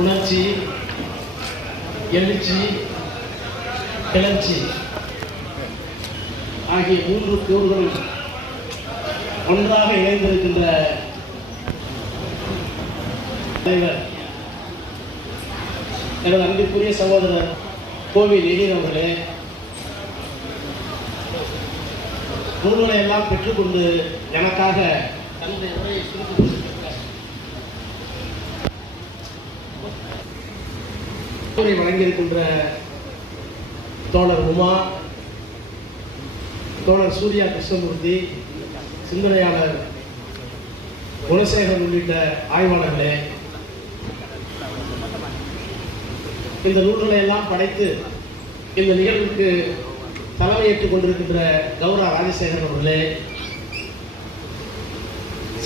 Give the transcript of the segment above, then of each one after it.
உணர்ச்சி, எழுச்சி, கிளர்ச்சி ஆகிய 3 கூறுகளும் ஒன்றாக இணைந்திருக்கின்ற தலைவர் எனது அன்பிற்குரிய சகோதரர் கோவில் எழில் அவர்களே, நூல்களை எல்லாம் பெற்றுக்கொண்டு எனக்காக தன்னுடைய உரையை சுருக்கி வழங்கியிருக்கின்ற தோழர் உமா, தோழர் சூர்யா கிருஷ்ணமூர்த்தி, சிந்தனையாளர் குணசேகர் உள்ளிட்ட ஆய்வாளர்களே, இந்த நூல்களை எல்லாம் படைத்து இந்த நிகழ்வுக்கு தலைமையேற்றுக் கொண்டிருக்கின்ற கௌரா ராஜசேகர் அவர்களே,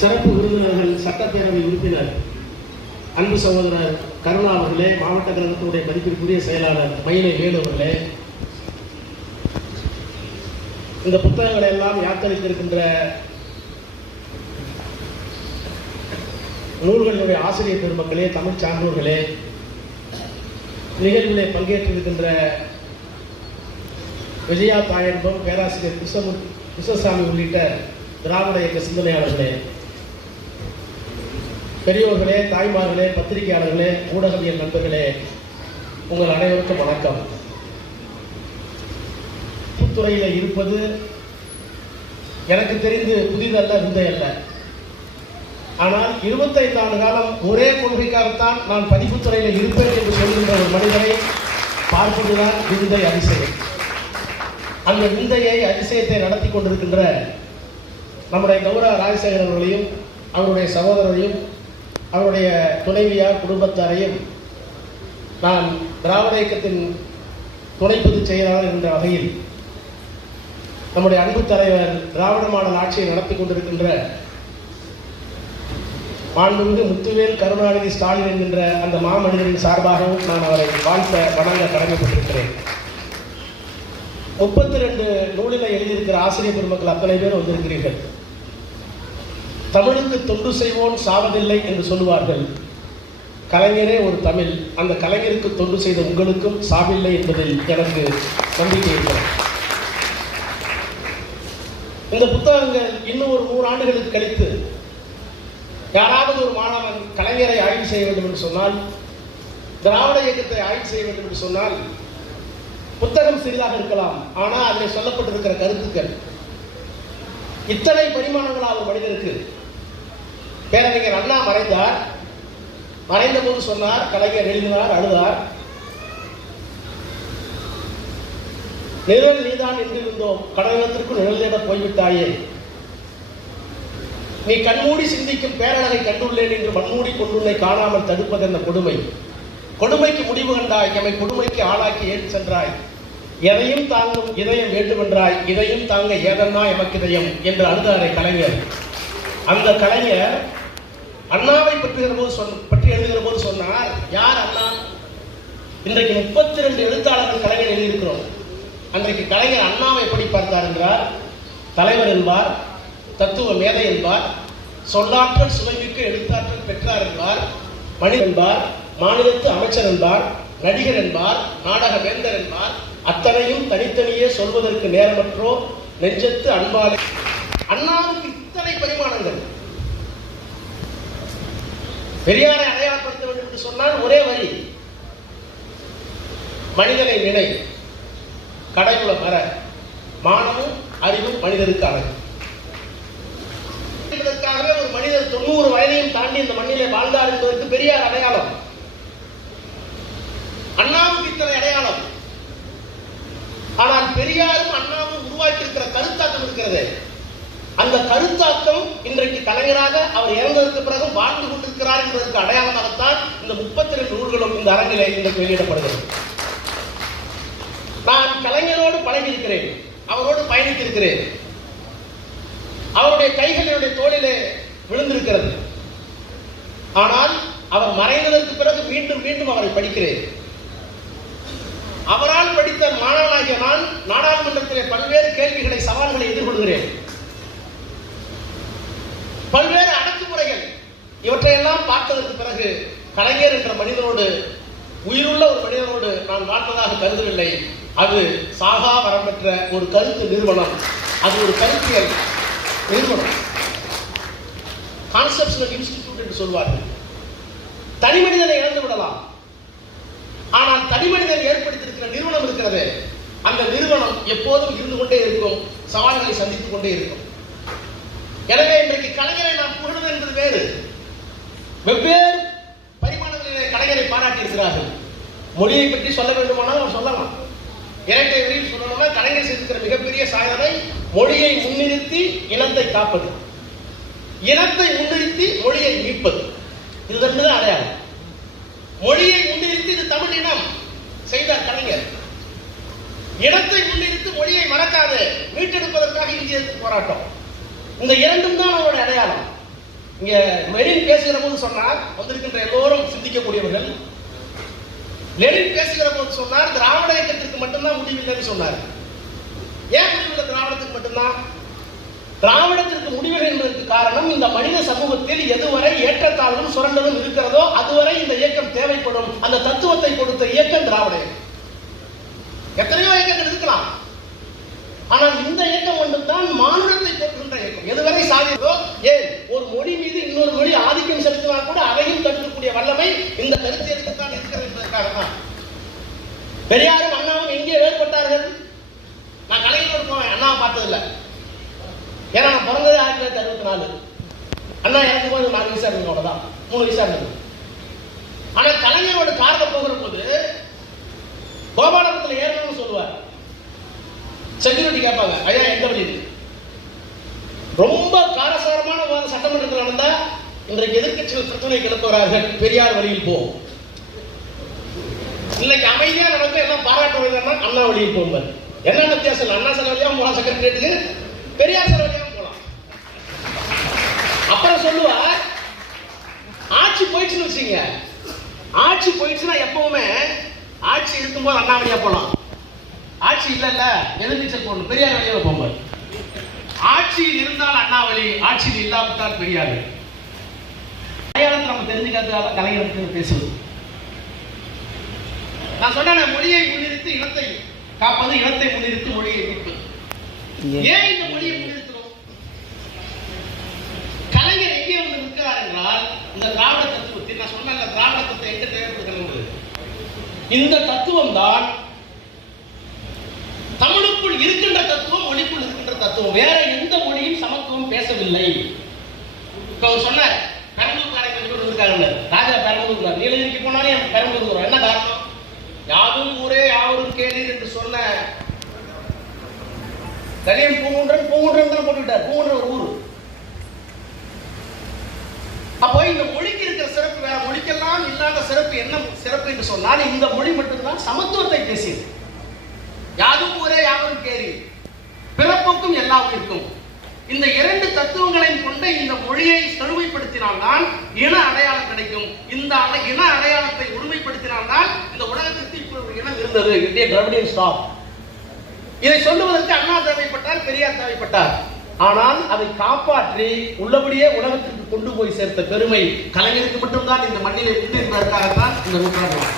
சிறப்பு விருந்தினர்கள், சட்டப்பேரவை உறுப்பினர் அன்பு சகோதரர் கருணா அவர்களே, மாவட்ட கழகத்தினுடைய மதிப்பிற்குரிய செயலாளர் மயிலை வேலு அவர்களே, இந்த புத்தகங்களை எல்லாம் யாத்திரைத்திருக்கின்ற நூல்களுடைய ஆசிரியர் பெருமக்களே, தமிழ் சான்றோர்களே, நிகழ்விலே பங்கேற்றிருக்கின்ற விஜயா தாயன்பம், பேராசிரியர் கிருஷ்ணசாமி உள்ளிட்ட திராவிட இயக்க சிந்தனையாளர்களே, பெரியோர்களே, தாய்மார்களே, பத்திரிகையாளர்களே, ஊடகவியல் நண்பர்களே, உங்கள் அனைவருக்கும் வணக்கம். துறையில் இருப்பது எனக்கு தெரிந்து புதிதல்ல, விந்தையல்ல. ஆனால் 25 ஆண்டு காலம் ஒரே கொள்கைக்காகத்தான் நான் பதிப்புத்துறையில் இருப்பேன் என்று சொல்கின்ற ஒரு மனிதரை பார்ப்பதுதான் விந்தை, அதிசயம். அந்த விந்தையை, அதிசயத்தை நடத்தி கொண்டிருக்கின்ற நம்முடைய கௌரா ராஜசேகர் அவர்களையும், அவருடைய சகோதரரையும், அவருடைய துணைவியார் குடும்பத்தாரையும் நான் திராவிட இயக்கத்தின் துணை பொதுச் செயலாளர் என்ற வகையில் நம்முடைய அன்பு தலைவர் திராவிட மாடல் ஆட்சியை நடத்தி கொண்டிருக்கின்ற மாண்புமிகு முத்துவேல் கருணாநிதி ஸ்டாலின் என்கின்ற அந்த மாமனிதரின் சார்பாகவும் நான் அவரை வாழ்த்த வணங்க கடமைப்பட்டிருக்கிறேன். 32 நூலில் எழுதியிருக்கிற ஆசிரியர் பெருமக்கள் அத்தனை பேர் வந்திருக்கிறீர்கள். தமிழுக்கு தொண்டு செய்வோன் சாவதில்லை என்று சொல்லுவார்கள். கலைஞரே ஒரு தமிழ், அந்த கலைஞருக்கு தொண்டு செய்த உங்களுக்கும் சாவில்லை என்பதில் எனக்கு நம்பிக்கை இருக்கிறது. இந்த புத்தகங்கள் இன்னும் ஒரு 100 ஆண்டுகளுக்கு கழித்து யாராவது ஒரு மாணவன் கலைஞரை ஆய்வு செய்ய வேண்டும் என்று சொன்னால், திராவிட இயக்கத்தை ஆய்வு செய்ய வேண்டும் என்று சொன்னால், புத்தகம் சிறிதாக இருக்கலாம், ஆனால் அதில் சொல்லப்பட்டிருக்கிற கருத்துக்கள் இத்தனை பரிமாணங்களா ஒரு மனிதருக்கு. பேரறிஞர் அண்ணா மறைந்தார், மறைந்த போது சொன்னார், கலைஞர் எழுதினார், அழுதார். நிழல் நீதான் என்றிருந்தோம், கடலத்திற்குள் நிழல் தேட போய்விட்டாயே, நீ கண்மூடி சிந்திக்கும் பேரழகை கண்டுள்ளேன் என்று மண்மூடி கொண்டுள்ளை காணாமல் தடுப்பதென்ன கொடுமை, கொடுமைக்கு முடிவு கண்டாய், எமை கொடுமைக்கு ஆளாக்கி ஏற்று சென்றாய், எதையும் தாங்கும் இதயம் வேண்டுமென்றாய், இதையும் தாங்க ஏதன்னா எமக்கு இதயம் என்று அழுதாரை கலைஞர். அந்த கலைஞர் அண்ணாவை பற்றி எழுதுகிற போது சொன்னார், யார் அண்ணா? இன்றைக்கு 32 எழுத்தாளர்கள் கலைஞர் எழுதியிருக்கிறோம். அன்றைக்கு கலைஞர் அண்ணாவை எப்படி பார்த்தார் என்றார், தலைவர் என்பார், தத்துவ மேதை என்பார், சொல்லாற்றல் சுவைமிக்க எழுத்தாற்றல் பெற்றார் என்பார், மனிதன் என்பார், மாநிலத்து அமைச்சர் என்பார், நடிகர் என்பார், நாடக வேந்தர் என்பார், அத்தனையும் தனித்தனியே சொல்வதற்கு நேரமற்றோ நெஞ்சத்து அன்பாலே. அண்ணாவுக்கு இத்தனை பரிமாணங்கள். பெரியாரை அடையாளப்படுத்த வேண்டும் என்று சொன்னால் ஒரே வரி, மனிதனை நினை, கடையுள மர, மானமும் அறிவும் மனிதருக்கு அழகு. இதற்காகவே ஒரு மனிதர் 90 வயதையும் தாண்டி இந்த மண்ணிலே வாழ்ந்தார் என்பதற்கு பெரியார் அடையாளம். அண்ணாவுக்கு இத்தனை அடையாளம். ஆனால் பெரியாரும் அண்ணாவும் உருவாக்கி இருக்கிற கருத்தாக்கம் இருக்கிறது. அந்த கருத்தாக்கம் இன்றைக்கு கலைஞராக அவர் இறந்ததற்கு பிறகு வாழ்ந்து கொண்டிருக்கிறார் என்பதற்கு அடையாளமாகத்தான் இந்த 32 நூல்களும் இந்த அரங்கிலே இன்றைக்கு வெளியிடப்படுகிறது. நான் கலைஞரோடு பழகியிருக்கிறேன், அவரோடு பயணித்திருக்கிறேன். அவருடைய கைகள் என்னுடைய தோளிலே விழுந்திருக்கிறது. ஆனால் அவர் மறைந்ததற்கு பிறகு மீண்டும் மீண்டும் அவரை படிக்கிறேன். அவரால் படித்த மாணவனாகிய நான் நாடாளுமன்றத்திலே பல்வேறு கேள்விகளை, சவால்களை எதிர்கொள்கிறேன். பல்வேறு அடக்குமுறைகள், இவற்றையெல்லாம் பார்த்ததற்கு பிறகு கலைஞர் என்ற மனிதனோடு, உயிருள்ள ஒரு மனிதனோடு நான் வாழ்ந்ததாக கருதவில்லை. அது சாகா வரம் பெற்ற ஒரு கருத்து நிறுவனம், அது ஒரு கருத்தியல் நிறுவனம், கான்செப்ஷனல் இன்ஸ்டிடியூட் என்று சொல்வார்கள். தனி மனிதனை இழந்து விடலாம், ஆனால் தனி மனிதன் ஏற்படுத்தியிருக்கிற நிறுவனம் இருக்கிறது, அந்த நிறுவனம் எப்போதும் இருந்து கொண்டே இருக்கும், சவால்களை சந்தித்துக் கொண்டே இருக்கும். எனவே இன்றைக்கு கலைஞரை நாம் புகழ்வது என்பது வேறு. வெவ்வேறு பரிமாணங்களிலே கலைஞரை பாராட்டி இருக்கிறார்கள். மொழியை பற்றி சொல்ல வேண்டுமானால் அவர் சொல்லலாம். இரட்டை வரியில் சொல்லணும்னா கலைஞர் செய்திருக்கிற மிகப்பெரிய சாதனை மொழியை முன்னிறுத்தி இனத்தை காப்பது, இனத்தை முன்னிறுத்தி மொழியை மீட்பது. இது ரெண்டுதான் அடையாளம். மொழியை முன்னிறுத்தி இது தமிழ் இனம் செய்தார் கலைஞர். இனத்தை முன்னிறுத்தி மொழியை மறக்காது மீட்டெடுப்பதற்காக இந்திய போராட்டம். இந்த இரண்டும் தான் அவருடைய அடையாளம். இங்க லெனின் பேசுகிற போது சொன்னார், வந்திருக்கின்ற எல்லோரும் சிந்திக்கக்கூடியவர்கள், லெனின் பேசுகிற போது சொன்னார் திராவிட இயக்கத்திற்கு மட்டும்தான் முடிவில்லைன்னு சொன்னார். ஏன் முடிவில்லை திராவிடத்துக்கு மட்டும்தான்? திராவிடத்திற்கு முடிவில்லை என்பதற்கு காரணம், இந்த மனித சமூகத்தில் எதுவரை ஏற்றத்தாழ்வும் சுரண்டலும் இருக்கிறதோ அதுவரை இந்த இயக்கம் தேவைப்படும். அந்த தத்துவத்தை கொடுத்த இயக்கம் திராவிட இயக்கம். எத்தனையோ இயக்கங்கள் இருக்கலாம், ஆனால் இந்த இயக்கம் ஒன்றுதான் மானுடத்தை போற்றுகின்ற இயக்கம். எதுவரை சாதித்தோ, ஏன் ஒரு மொழி மீது இன்னொரு மொழி ஆதிக்கம் செலுத்தினால் கூட அதையும் தடுக்கக்கூடிய வல்லமை இந்த கருத்தியலுக்கு தான் இருக்கிறது என்பதற்காக தான். பெரியாரும் அண்ணாவும் எங்கே வேறுபட்டார்கள்? நான் கலைஞரோடு போவேன், அண்ணாவை பார்த்ததில்லை. ஏன்னா நான் பிறந்தது 1964, அண்ணா இறக்கும் போது 4 வயசா இருந்தது, அவ்வளவுதான் 3 வயசா இருந்தது. ஆனா கலைஞரோட காரில் போகிற போது கோபாலபுரத்தில் ஏறணும்னு சொல்லுவார். செக்யூரிட்டி கேட்பாங்க, ஐயா எந்த வழி? ரொம்ப காரசாரமான சட்டமன்றத்தில் நடந்தா இன்றைக்கு எதிர்கட்சிகள் பிரச்சனை கிளப்புகிறார்கள், பெரியார் வழியில் போ. இன்னைக்கு அமைதியா நடந்து எல்லாம் பாராட்டுவதுன்னா அண்ணா வழியில் போகும்போது என்ன வித்தியாசம்? அண்ணா சார் வழியா போகலாம் செக்ரட்டரியேட்டுக்கு, பெரியார் சார் வழியா போகலாம். அப்புறம் சொல்லுவார், ஆட்சி போயிடுச்சுன்னு வச்சுங்க, ஆட்சி போயிடுச்சுன்னா எப்பவுமே ஆட்சி இருக்கும்போது அண்ணா வழியா போகலாம், ஆட்சி இல்ல எதிர்நீச்சல் போடணும், பெரியார் வழியா போகும்போது. ஆட்சியில் இருந்தால் அண்ணா வழி, ஆட்சியில் இல்லாவிட்டால் பெரியார். அடையாளத்தை நம்ம தெரிஞ்சுக்கிறதுக்காக கலைஞர் பேசுவது. நான் சொன்ன மொழியை முன்னிறுத்தி இனத்தை காப்பது, இனத்தை முன்னிறுத்தி மொழியை மீட்பது. ஏன் இந்த மொழியை முன்னிறுத்தணும்? கலைஞர் எங்கே வந்து நிற்கிறார் என்றால், இந்த திராவிட தத்துவத்தில் நான் சொன்ன திராவிட தத்துவத்தை எங்க தேவைப்படுகிறது, இந்த தத்துவம் தான் தமிழுக்குள் இருக்கின்ற தத்துவம், மொழிக்குள் இருக்கின்ற தத்துவம். வேற எந்த மொழியும் சமத்துவம் பேசவில்லை. இப்ப சொன்னார் பெரம்பலூர் இருக்காங்க, ராஜா பெரம்பலூர், நீலகிரிக்கு போனாலே பெரம்பலூர். என்ன காரணம்? யாதும் ஊரே யாவரும் கேளீர் என்று சொன்ன கலியம் பூங்குன்றன், பூங்குன்றன் தான் போட்டுட்டார். பூங்குன்ற ஒரு ஊர். அப்போ இந்த மொழிக்கு இருக்கிற சிறப்பு வேற மொழிக்கெல்லாம் இல்லாத சிறப்பு. என்ன சிறப்பு என்று சொன்னால், இந்த மொழி மட்டும்தான் சமத்துவத்தை பேசியது. யாதும் ஊரே யாவரும் கேளீர், பிறப்புக்கும் எல்லா உயிர்க்கும். இந்த 2 தத்துவங்களையும் கொண்ட இந்த மொழியை செழுமைப்படுத்தினால்தான் இன அடையாளம் கிடைக்கும். இந்த இன அடையாளத்தை உரிமைப்படுத்தினால்தான் இந்த உலகத்திற்கு இப்ப ஒரு இனம் இருந்தது, இந்திய திராவிடியன் ஸ்டாக். இதை சொல்லுவதற்கு அண்ணா தேவைப்பட்டார், பெரியார் தேவைப்பட்டார். ஆனால் அதை காப்பாற்றி உள்ளபடியே உலகத்திற்கு கொண்டு போய் சேர்த்த பெருமை கலைஞருக்கு மட்டும்தான் இந்த மண்ணிலே உண்டு என்பதற்காகத்தான் இந்த நூற்றாண்டு.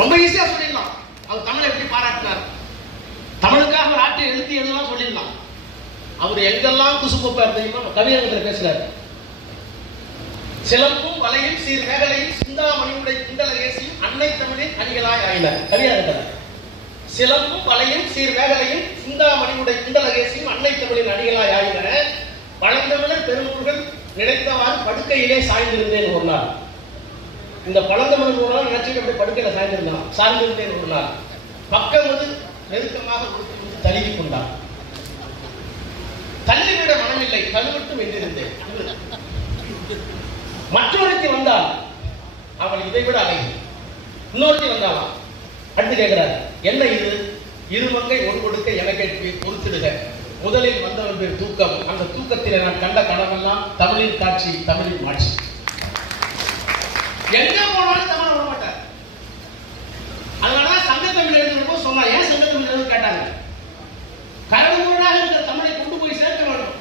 ரொம்ப ஈஸியா சொல்லிடலாம், அவர் தமிழை எப்படி பாராட்டினார், தமிழுக்காக ஒரு ஆட்டை எழுதி எழுதலாம் சொல்லிடலாம். அவர் எங்கெல்லாம் குசுப்பார் தெரியுமா? கவியரங்கத்தில் பேசுறாரு. சிலம்பும் வலையும் சீர் மேகலையும் சிந்தாமணியுடைய குண்டல ஏசியும் அன்னை தமிழின் அணிகளாய் ஆயினார். கவியரங்கத்தில் சிலம்பும் வலையும் சீர் மேகலையும் சிந்தாமணியுடைய குண்டல ஏசியும் அன்னை தமிழின் அணிகளாய் ஆயின. பழந்தமிழர் பெருமூர்கள் நினைத்தவாறு படுக்கையிலே சாய்ந்திருந்தேன் ஒரு நாள். இந்த பழந்தமிழர் ஒரு நாள் நினைச்சு அப்படி படுக்கையில சாய்ந்திருந்தேன் ஒரு நாள். பக்கம் வந்து நெருக்கமாக தழுவி கொண்டார். தள்ளிவிட மனமில்லை, கழுவிட்டு வென்றிருந்தேன். மற்றொருத்தி வந்தால் அவள் இதை விட அழகி. இன்னொருத்தி வந்தாலாம். அடுத்து கேட்கிறார், என்ன இது? இருமங்கை ஒரு கொடுக்க எனக்கு பொறுத்திடுக. முதலில் வந்தவன் பேர் தூக்கம். அந்த தூக்கத்தில் நான் கண்ட கனவெல்லாம் தமிழின் காட்சி, தமிழின் மாட்சி. எங்க போனாலும் தமிழ் விட மாட்டார். அதனாலதான் சங்கத்தமிழ் எழுதுறப்போ சொன்னா, ஏன் சங்கத்தமிழ் எழுது கேட்டாங்க. கரடுமுரடாக இருக்கிற தமிழை கொண்டு போய் சேர்க்க வேண்டும்.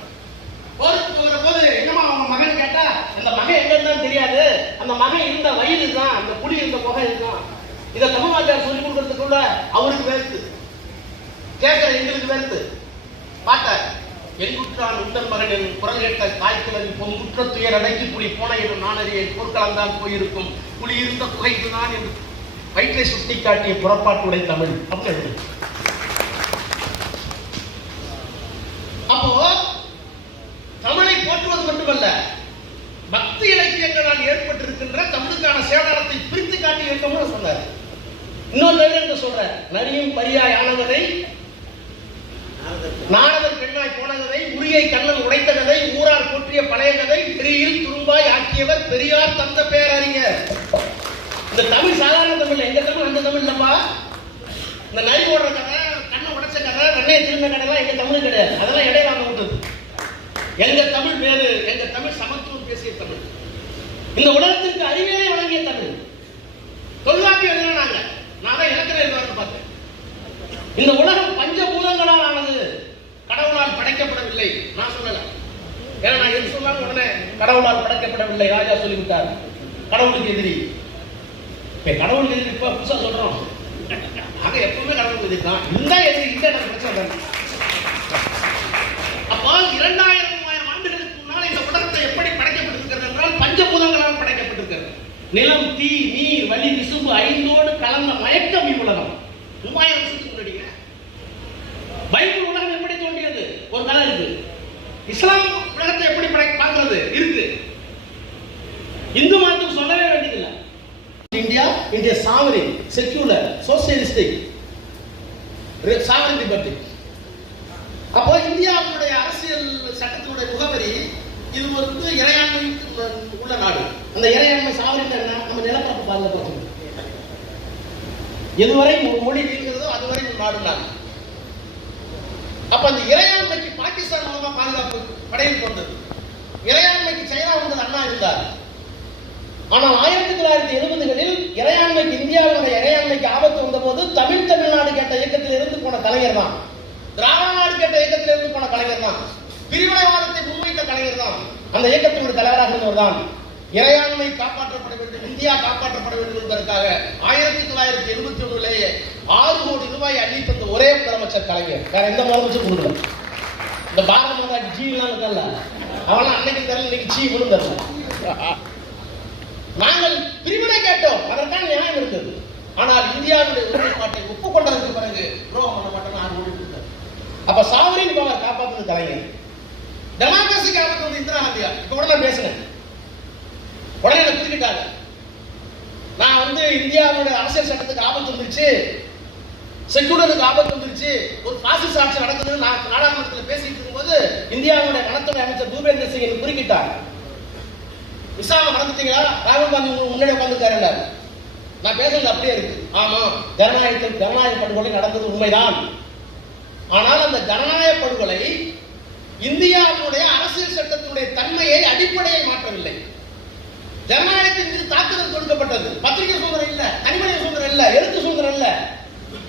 போற போது என்னமா அவங்க மகன் கேட்டா, அந்த மகன் எங்க இருந்தாலும் தெரியாது, அந்த மகன் இருந்த வயது தான், அந்த புலி இருந்த முகம் இதுதான். இதை தமிழ்நாட்டில் சொல்லிக் கொடுக்கறதுக்குள்ள அவருக்கு வேர்த்து, கேட்கிற எங்களுக்கு வேர்த்து பார்த்தார். எங்குற்றான் உந்தன் மகன் என் குரல் கேட்ட தாய்க்குலவி பொங்குற்ற துயர் அடக்கி புலி போன என்று நான் அறியேன், போர்க்களம்தான் போயிருக்கும், புலி இருந்த புகை இதுதான் என்று வயிற்றை சுட்டி காட்டிய புறப்பாட்டுடைய தமிழ் அப்படின்னு. அப்போ தமிழை போற்றுவது மட்டுமல்ல, பக்தி இலக்கியங்களால் ஏற்பட்டிருக்கின்ற தமிழுக்கான சேதாரத்தை பிரித்து காட்டி இருக்கணும்னு சொன்னார். இன்னொரு என்று சொல்ற, நரியும் பரியாய் ஆனவரை, நாரதர் பெண்ணாய் போன கதை, உரியை கண்ணன் உடைத்த கதை, ஊரார் போற்றிய பழைய கதை, பெரியில் துரும்பாய் ஆக்கியவர் பெரியார் தந்த பேரறிஞர். இந்த தமிழ் சாதாரண தமிழ், எங்க தமிழ் அந்த தமிழ் இல்லப்பா. இந்த நரி ஓடுற கதை, கண்ணை உடைச்ச கதை, வெண்ணையை திரும்ப கதைலாம் எங்க தமிழ் கிடையாது. அதெல்லாம் இடையில விட்டது. எங்க தமிழ் வேறு, எங்க தமிழ் சமத்துவம் பேசிய தமிழ், இந்த உலகத்திற்கு அறிவியலை வழங்கிய தமிழ். தொல்காப்பியம் எழுதினாங்க, நான் தான் இலக்கண எழுதுவார்னு பார்த்தேன். இந்த உலகம் பஞ்சபூதங்களால் ஆனது, கடவுளால் படைக்கப்படவில்லை. நான் சொல்லல, ஏன்னா நான் எது சொன்னாலும் உடனே கடவுளால் படைக்கப்படவில்லை ராஜா சொல்லிவிட்டார். கடவுளுக்கு எதிரி, கடவுளுக்கு எதிரி இப்ப புதுசா சொல்றோம். ஆக எப்பவுமே கடவுளுக்கு எதிரி தான். இந்த எதிரி இந்த பிரச்சனை. அப்போ 2000-3000 ஆண்டுகளுக்கு முன்னால் இந்த உலகத்தை எப்படி படைக்கப்பட்டிருக்கிறது என்றால் பஞ்சபூதங்களால் படைக்கப்பட்டிருக்கிறது. நிலம், தீ, நீர், வலி, விசும்பு ஐந்தோடு கலந்த மயக்கம் இவ்வுலகம். 3000 வருஷத்துக்கு முன்னாடி பைபிள் உலகம் எப்படி தோன்றியது ஒரு கதை இருக்கு. இஸ்லாம் உலகத்தை எப்படி பார்க்கிறது இருக்கு. இந்து மதத்துக்கு சொல்லவே வேண்டியதில்லை. இந்தியா இந்திய sovereign, secular, socialistic, sovereign republic. அப்போ இந்தியாவுடைய அரசியல் சட்டத்தினுடைய முகவரி இது ஒரு இறையாண்மை உள்ள நாடு. அந்த இறையாண்மை சாவரின் நம்ம நிலப்பரப்பு பாதுகாப்பு, எதுவரை மொழி இருக்கிறதோ அதுவரை நாடு நாடு. அப்ப அந்த இறையாண்மைக்கு பாகிஸ்தான் மூலமா பாதுகாப்பு படையில் கொண்டது. இறையாண்மைக்கு சைனா வந்தது அண்ணா இருந்தார். ஆனால் 1970களில் இறையாண்மைக்கு, இந்தியாவுடைய இறையாண்மைக்கு ஆபத்து வந்த போது தமிழ்நாடு கேட்ட இயக்கத்தில் இருந்து போன கலைஞர் தான், திராவிட நாடு கேட்ட இயக்கத்தில் இருந்து போன கலைஞர் தான், பிரிவினைவாதத்தை முன்வைத்த கலைஞர் தான், அந்த இயக்கத்தினுடைய தலைவராக இருந்தவர் தான். இறையாண்மை காப்பாற்றப்பட வேண்டும், இந்தியா காப்பாற்றப்பட வேண்டும் என்பதற்காக 1971 6 கோடி ரூபாய் அளித்த ஒரே முதலமைச்சர் கலைஞர். வேற எந்த முதலமைச்சர் கொடுக்கல. இந்த பாரத மாதா ஜீவெல்லாம் இருக்கல, அவனா அன்னைக்கு தெரியல, இன்னைக்கு ஜீ விழுந்தது. நாங்கள் பிரிவினை கேட்டோம், அதற்கான நியாயம் இருந்தது. ஆனால் இந்தியாவுடைய ஒருமைப்பாட்டை ஒப்புக்கொண்டதற்கு பிறகு துரோகம் பண்ண மாட்டேன்னு 6 கோடி கொடுத்தார். அப்ப சாவரின் பவர் காப்பாற்றுறது கலைஞர், டெமோக்ரஸி காப்பாற்றுவது இந்திரா காந்தியா. இப்ப கூட நான் பேசுறேன், உடனே என்ன புரிஞ்சுக்கிட்டாங்க. நான் இந்தியாவுடைய அரசியல் சட்டத்துக்கு ஆபத்து வந்துருச்சு, செக்யூலருக்கு ஆபத்து வந்துருச்சு, ஒரு பாசிஸ்ட் ஆட்சி நடக்குதுன்னு நான் நாடாளுமன்றத்தில் பேசிட்டு இருக்கும்போது இந்தியாவுடைய வனத்துறை அமைச்சர் பூபேந்தர் சிங் குறுக்கிட்டார். விசாவை நடந்துட்டீங்களா, ராகுல் காந்தி முன்னாடி உட்கார்ந்துருக்காரு. நான் பேசுறது அப்படியே இருக்கு. ஆமா, ஜனநாயக படுகொலை நடந்தது உண்மைதான். ஆனால் அந்த ஜனநாயக படுகொலை இந்தியாவுடைய அரசியல் சட்டத்தினுடைய தன்மையை, அடிப்படையை மாற்றவில்லை. ஜனநாயகத்தின் மீது தாக்குதல் கொடுக்கப்பட்டது. பத்திரிகை சுதந்திரம் இல்ல, தனிமனித சுதந்திரம் இல்ல, எழுத்து சுதந்திரம் இல்ல,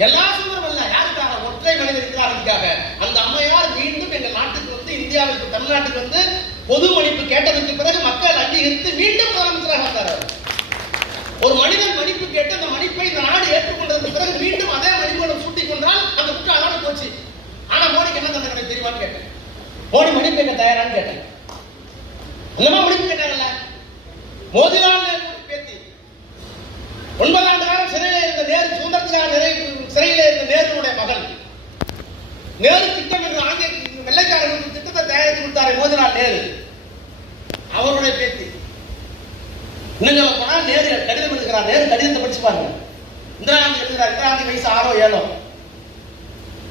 எல்லா சுதந்திரம் இல்ல. யாருக்காக? ஒற்றை மனித இந்திராவிற்காக. அந்த அம்மையார் மீண்டும் எங்கள் நாட்டுக்கு இந்தியாவுக்கு, தமிழ்நாட்டுக்கு பொது மன்னிப்பு கேட்டதற்கு பிறகு மக்கள் அங்கீகரித்து மீண்டும் முதலமைச்சராக வந்தார். ஒரு மனிதன் மன்னிப்பு கேட்டு அந்த மன்னிப்பை இந்த நாடு ஏற்றுக்கொண்டதற்கு பிறகு மீண்டும் அதே மன்னிப்பு சூட்டிக் கொண்டால் அந்த குற்றம் அதோட போச்சு. ஆனா மோடிக்கு என்ன தண்டனை தெரியுமான்னு கேட்டேன். மோடி மன்னிப்பு கேட்க தயாரான்னு கேட்டேன். என்னமா மன்னிப்பு கேட்டாங்கல்ல, மோதிலால் பேத்தி 9 ஆண்டு காலம் சிறையில் இருந்த நேரு, சுதந்திரத்துக்காக சிறையில் இருந்த நேருடைய மகள், நேரு திட்டம் என்று ஆங்கில வெள்ளைக்காரர்களுக்கு திட்டத்தை தயாரித்து கொடுத்தாரு மோதிலால் நேரு, அவருடைய பேத்தி. இன்னும் சொல்ல போனா நேரு கடிதம் எழுதுகிறார். நேரு கடிதத்தை படிச்சு பாருங்க. இந்திரா காந்தி எழுதுகிறார். இந்திரா காந்தி வயசு 6 or 7.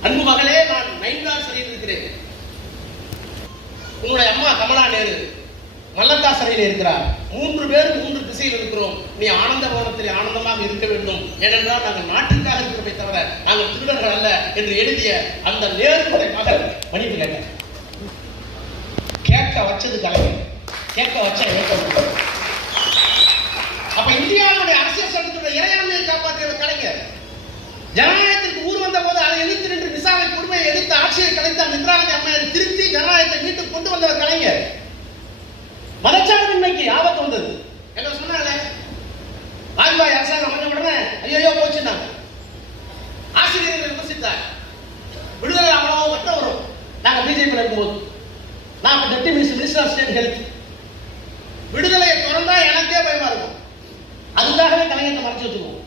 அன்பு மகளே, நான் 9 சிறையில் இருக்கிறேன். உன்னுடைய அம்மா கமலா நேரு மல்லக்கா சிறையில் இருக்கிறார். 3 பேர் 3 திசையில் இருக்கிறோம். நீ ஆனந்த பவனத்தில் ஆனந்தமாக இருக்க வேண்டும். ஏனென்றால் நாங்கள் நாட்டுக்காக இருக்கிறதை தவிர நாங்கள் திருடர்கள் அல்ல என்று எழுதிய அந்த நேருடைய மகள் மன்னிப்பு கேட்டார். கேட்க வச்சது கலைஞர், கேட்க வச்ச இயக்கம். அப்ப இந்தியாவுடைய அரசியல் சட்டத்துடைய இறையாண்மையை காப்பாற்றியவர் கலைஞர். ஜனநாயகத்திற்கு ஊர் வந்த போது அதை எதிர்த்து நின்று விசாவை கொடுமையை எதிர்த்து ஆட்சியை கலைத்த இந்திரா காந்தி அம்மையை திருத்தி ஜனநாயகத்தை மீண்டும் கொண்டு வந்தவர் கலைஞர். மதச்சார்பின்மைக்கு ஆபத்து வந்தது. என்ன சொன்னாங்க? விடுதலையை திறந்தா எனக்கே பயமா இருக்கும். அதுக்காகவே கலைஞரை மறைச்சு வச்சுக்குவோம்.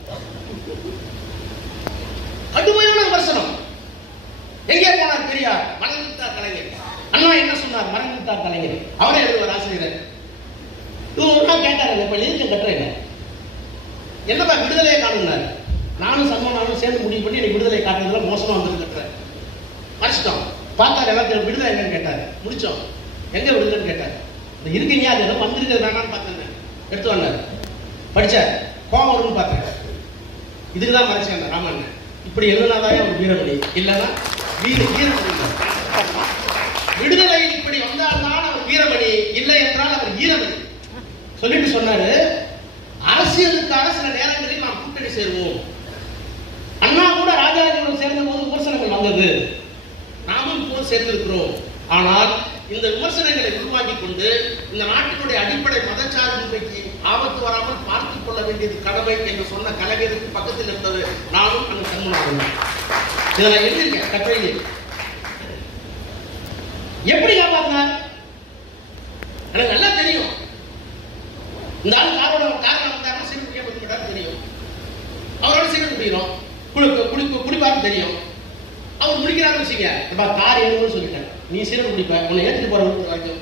கடுமையான விமர்சனம். எங்கே போனார் பெரியார்? மறைந்துவிட்டார் கலைஞர். அண்ணா என்ன சொன்னார்? மறைந்துவிட்டார் கலைஞர். அவரே எழுதுவார் ஆசிரியர். ஒரு நாள் கேட்டாரு, இப்ப எழுதி கட்டுறேன், என்னப்பா விடுதலையை காணுனாரு. நானும் சன்மானும் சேர்ந்து முடிவு பண்ணி எனக்கு விடுதலை காட்டுறதுல மோசமா வந்து கட்டுறேன். மறைச்சிட்டோம். பார்த்தாரு எல்லாத்தையும் விடுதலை எங்கன்னு கேட்டாரு. முடிச்சோம். எங்க விடுதலைன்னு கேட்டாரு. இருக்கீங்க, அது எல்லாம் வந்திருக்கிறது வேணான்னு பார்த்தேன். எடுத்து வந்தார், படிச்சார். கோவம் வரும்னு பார்த்தேன். இதுக்குதான் மறைச்சேன் ராமண்ணன். இப்படி எழுதினாதான் அவர் வீரமணி, இல்லைன்னா வீரமணி. விடுதலை இப்படி வந்தால்தான் அவர் வீரமணி, இல்லை என்றால் அவர் ஈரமணி சொல்லிட்டு சொன்னாரு. அரசியலுக்காக சில நேரங்களில் நாம் கூட்டணி சேருவோம். அண்ணா கூட ராஜாஜியோடு சேர்ந்த போது விமர்சனங்கள் வந்தது, நாமும் போது சேர்ந்திருக்கிறோம். ஆனால் இந்த விமர்சனங்களை உருவாக்கி கொண்டு இந்த நாட்டினுடைய அடிப்படை மதச்சார்பின்மைக்கு ஆபத்து வராமல் பார்த்துக் கொள்ள வேண்டியது கடமை என்று சொன்ன கலைஞருக்கு பக்கத்தில் இருந்தது நானும் அந்த சண்முகநாதன். இதெல்லாம் எழுதியிருக்கேன் கட்டுரையில். எப்படி காப்பாற்றினார் எனக்கு நல்லா தெரியும். இந்த ஆள் காரணம் வந்தாருன்னா சீக்கிரம் குடிக்க மாட்டாரு தெரியும். அவரோட சீக்கிரம் குடிக்கிறோம், குடிப்பாருன்னு தெரியும். அவர் முடிக்கிறாருன்னு வச்சுக்க, கார் ஏழுன்னு சொல்லிட்டேன், நீ சீக்கிரம் குடிப்ப, உன்னை ஏற்றிட்டு போற வரைக்கும்.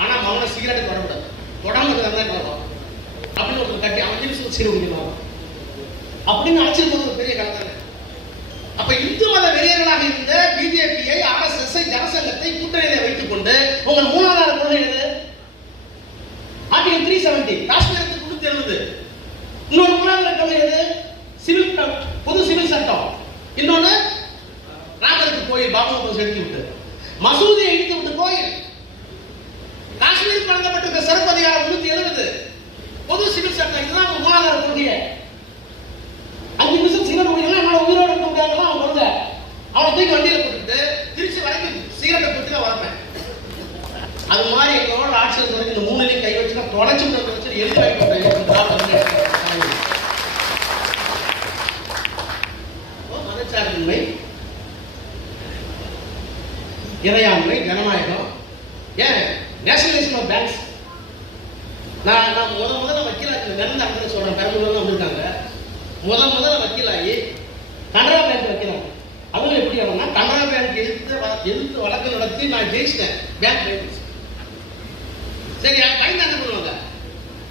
ஆனா அவனை சிகரெட் தொடக்கூடாது, தொடாம வரும் அப்படின்னு ஒரு கட்டி அவன் சீக்கிரம் குடிக்கணும் அப்படின்னு அழைச்சிட்டு போது ஒரு பெரிய கலந்தாங்க. அப்ப இந்து மத வெறியர்களாக இருந்த பிஜேபியை, RSS, ஜனசங்கத்தை கூட்டணியில வைத்துக் கொண்டு உங்கள் மூணாவது கொள்கை எது? ஆர்டிகல் 370 காஷ்மீரத்துக்கு 370. இன்னொரு மூணாவது கொள்கை எது? பொது சிவில் சட்டம். இன்னொன்னு ராமருக்கு கோயில் பாபு எடுத்து விட்டு, மசூதியை இடித்து விட்டு கோயில். காஷ்மீருக்கு வழங்கப்பட்டிருக்க சிறப்பு அதிகாரம் 370 பொது சிவில் சட்டம். இதுதான் மூணாவது கொள்கையை. 5 நிமிஷம் சிகரெட் குடிக்கலாம், என்னோட உயிரோட இருக்க முடியாதுலாம் அவன் கொள்கை. அவனை தூக்கி வண்டியில போட்டுட்டு திருச்சி வரைக்கும் சிகரெட்டை போட்டு தான் வளர்ப்பேன். அது மாதிரி எங்களோட ஆட்சியில் இந்த 3 கை வச்சு நான் தொடச்சு வச்சு எழுதி வாங்கிட்டேன். மதச்சார்பின்மை, இறையாண்மை, ஜனநாயகம், ஏன் நேஷனலிசம் ஆஃப் பேங்க்ஸ். நான் முதல்ல வக்கீலாக நிறந்த சொல்றேன். பெரம்பலூர்ல வந்திருக்காங்க. முதல்ல வக்கீலாகி கனரா பேங்க் வக்கீலாக. அதுவும் எப்படி ஆகும்னா, கனரா பேங்க் எதிர்த்து வழக்கு நடத்தி நான் ஜெயிச்சிட்டேன். பேங்க் பேங்க் சரி பயந்து என்ன பண்ணுவாங்க,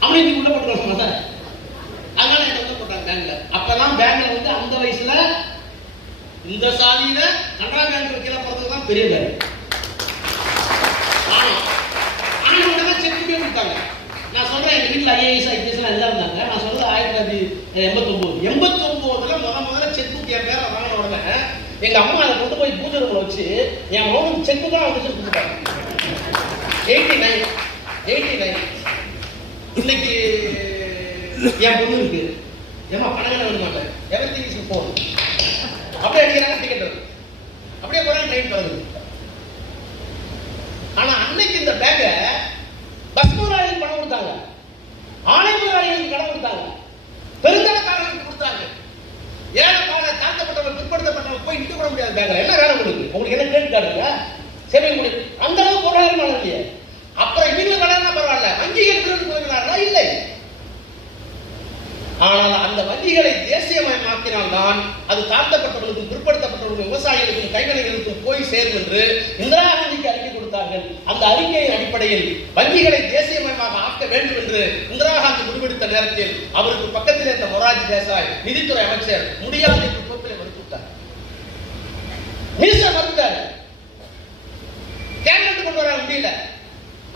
அவனுக்கு உள்ள போட்டுருவாங்க சார். அதனால என்ன வந்து போட்டாங்க பேங்க்ல. அப்பெல்லாம் பேங்க்ல வந்து அந்த வயசுல இந்த சாதியில கனரா பேங்க் வக்கீலா போறதுக்கு தான் பெரிய பேர். செக் கொடுத்தாங்க. நான் சொல்றேன், எங்க வீட்டுல IAS, IPS எல்லாம் இருந்தாங்க. நான் சொல்றது 1989 முதல்ல செக் புக் என் பேரை வாங்கின உடனே எங்க அம்மா அதை கொண்டு போய் பூஜை ரூம்ல வச்சு என் மகனுக்கு செக் தான் வந்து கொடுத்துட்டாங்க. 89 இன்னைக்கு என் பொண்ணு இருக்கு, ஏமா பணம் எழுத மாட்டேன், எவரிதிங் இஸ் போன் அப்படியே அடிக்கிறாங்க. டிக்கெட் வருது, அப்படியே போறாங்க, ட்ரெயின் வருது. ஆனா அன்னைக்கு இந்த பேக்கை பஸ் முதலாளிகளுக்கு பணம் கொடுத்தாங்க, ஆணை முதலாளிகளுக்கு கடன் கொடுத்தாங்க, பெருந்தடக்காரர்களுக்கு கொடுத்தாங்க. ஏழை பாட தாழ்த்தப்பட்டவங்க, பிற்படுத்தப்பட்டவங்க போய் இட்டு கூட முடியாது பேங்க்ல. என்ன வேலை உங்களுக்கு என்ன கிரெடிட் கார்டு இருக்கா, சேவிங் முடியும், அந்த அளவுக்கு பொருளாதாரமான இல்லையே. அப்புறம் இவங்க கடன் பரவாயில்ல, வங்கிகள் போகிறார்களா? இல்லை. ஆனால் அந்த வங்கிகளை தேசியமயமாக்கினால்தான் அது தாழ்த்தப்பட்டவர்களுக்கும் பிற்படுத்தப்பட்டவர்களுக்கும் விவசாயிகளுக்கும் கைவினைகளுக்கும் போய் சேரும் என்று இந்திரா காந்திக்கு அறிக்கை கொடுத்தார்கள். அந்த அறிக்கையின் அடிப்படையில் வங்கிகளை தேசியமயமாக ஆக்க வேண்டும் என்று இந்திரா காந்தி முடிவெடுத்த நேரத்தில் அவருக்கு பக்கத்தில் இருந்த மொரார்ஜி தேசாய் நிதித்துறை அமைச்சர் முடியாது என்று பொறுப்பில் மறுத்துவிட்டார். மினிஸ்டர் மறுத்தார். கேபினட் கொண்டு வர முடியல,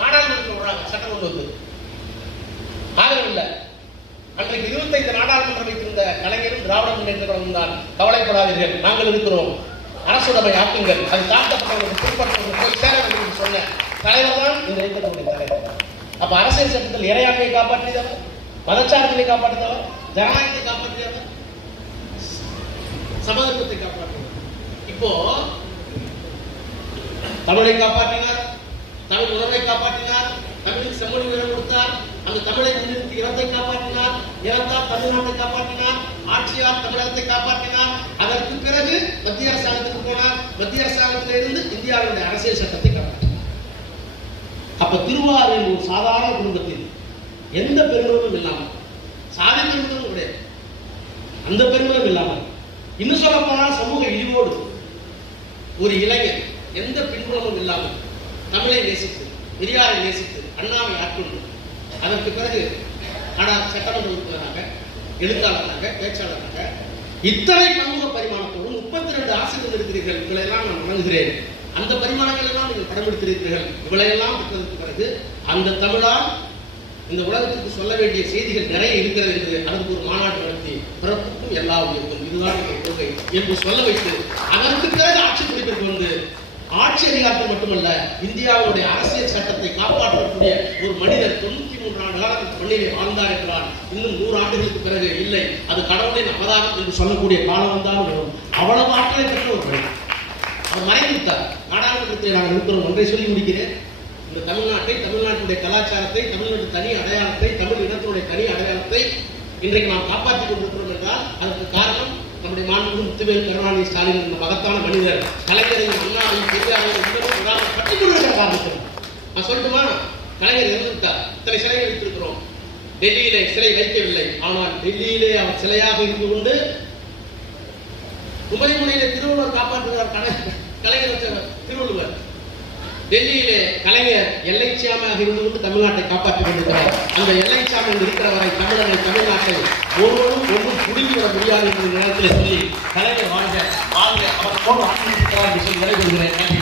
நாடாளுமன்றத்தில் வர்றாங்க, சட்டம் கொண்டு வந்து ஆதரவில்லை. அன்றைக்கு 25 நாடாளுமன்றம் வைத்திருந்த கலைஞரும் திராவிட முன்னேற்ற கழகம் தான். கவலைப்படாதீர்கள், நாங்கள் இருக்கிறோம், அரசுடைமை ஆக்குங்கள், அது தாழ்த்தப்பட்டவர்களுக்கு பின்பற்றவர்கள் போய் சேர வேண்டும் என்று சொன்ன தலைவர் தான் இந்த இயக்கத்தினுடைய தலைவர். அப்ப அரசியல் சட்டத்தில் இறையாண்மையை காப்பாற்றியவர், மதச்சார்பினை காப்பாற்றியவர், ஜனநாயகத்தை காப்பாற்றியவர், சமத்துவத்தை காப்பாற்றியவர். இப்போ தமிழை காப்பாற்றினார், தமிழ் உணர்வை காப்பாற்றினார், தமிழுக்கு செம்மொழி உயரம் கொடுத்தார், அந்த தமிழை முன்னிறுத்தி இனத்தை காப்பாற்றினார், இனத்தால் தமிழ்நாட்டை காப்பாற்றினார், ஆட்சியால் தமிழகத்தை காப்பாற்றினார். அதற்கு பிறகு மத்திய அரசாங்கத்துக்கு போனார், மத்திய அரசாங்கத்திலிருந்து இந்தியாவுடைய அரசியல் சட்டத்தை காப்பாற்றினார். அப்ப திருவாரூர் ஒரு சாதாரண குடும்பத்தில் எந்த பெருமிதமும் இல்லாமல், சாதி பெருமிதமும் கிடையாது, அந்த பெருமிதம் இல்லாமல், இன்னும் சொல்ல போனால் சமூக இழிவோடு ஒரு இளைஞர் எந்த பின்புலமும் இல்லாமல் தமிழை நேசித்து, பெரியாரை நேசித்து, அண்ணாவை ஆட்கொண்டு, அதற்கு பிறகு சட்டமன்ற உறுப்பினராக, எழுத்தாளராக, பேச்சாளராக இத்தனை பன்முக பரிமாணத்தோடு 32 ஆசிரியர்கள் இருக்கிறீர்கள். இவளையெல்லாம் நான் வணங்குகிறேன். அந்த பரிமாணங்கள் எல்லாம் நீங்கள் படம் எடுத்திருக்கிறீர்கள். இவளையெல்லாம் பெற்றதற்கு பிறகு அந்த தமிழால் இந்த உலகத்துக்கு சொல்ல வேண்டிய செய்திகள் நிறைய இருக்கிறது என்று அதற்கு ஒரு மாநாடு நடத்தி பிறப்புக்கும் எல்லா உயர்த்தும் இதுதான் எங்கள் கொள்கை என்று சொல்ல வைத்து அதற்கு பிறகு ஆட்சி பிடிப்பிற்கு வந்து ஆட்சி அதிகாரத்தில் மட்டுமல்ல, இந்தியாவுடைய அரசியல் சட்டத்தை காப்பாற்றக்கூடிய ஒரு மனிதர் 93 ஆண்டு காலத்துக்கு மண்ணிலே வாழ்ந்தார் என்றால் இன்னும் 100 ஆண்டுகளுக்கு பிறகு இல்லை, அது கடவுளின் அவதாரம் என்று சொல்லக்கூடிய காலம் வந்தாலும் வரும். அவ்வளவு ஆற்றலை பெற்ற ஒரு மனிதர். அவர் மறைந்துவிட்டார். நாடாளுமன்றத்தில் நாங்கள் இருக்கிறோம். ஒன்றை சொல்லி முடிக்கிறேன். இந்த தமிழ்நாட்டை, தமிழ்நாட்டுடைய கலாச்சாரத்தை, தமிழ்நாட்டு தனி அடையாளத்தை, தமிழ் இனத்தினுடைய தனி அடையாளத்தை இன்றைக்கு நாம் காப்பாற்றிக் கொண்டிருக்கிறோம் என்றால் அதற்கு காரணம் நம்முடைய மாண்புமிகு முத்துவேல் கருணாநிதி ஸ்டாலின் என்ற மகத்தான மனிதர், கலைஞரையும் அண்ணாவையும் பெரியாரையும் பற்றிக் கொண்டிருக்கிற காரணத்தில். நான் சொல்லட்டுமா, கலைஞர் இறந்துவிட்டார். இத்தனை சிலைகள் வைத்திருக்கிறோம். டெல்லியிலே சிலை வைக்கவில்லை. ஆனால் டெல்லியிலே அவர் சிலையாக இருந்து கொண்டு குமரிமுனையிலே திருவள்ளுவர் காப்பாற்றுகிறார். கலைஞர் திருவள்ளுவர் டெல்லியிலே கலைஞர் எல்லைச்சாமியாக இருந்து கொண்டு தமிழ்நாட்டை காப்பாற்றிக் கொண்டிருக்கிறார். அந்த எல்லைச்சாமி இருக்கிற வரை தமிழனை, தமிழ்நாட்டை ஒன்றும் புரிந்துவிட முடியாது என்ற நேரத்தில் சொல்லி கலைஞர் வாழ்க வாழ்க அவர் போல் ஆட்சி என்று சொல்லி விடைபெறுகிறேன். நன்றி.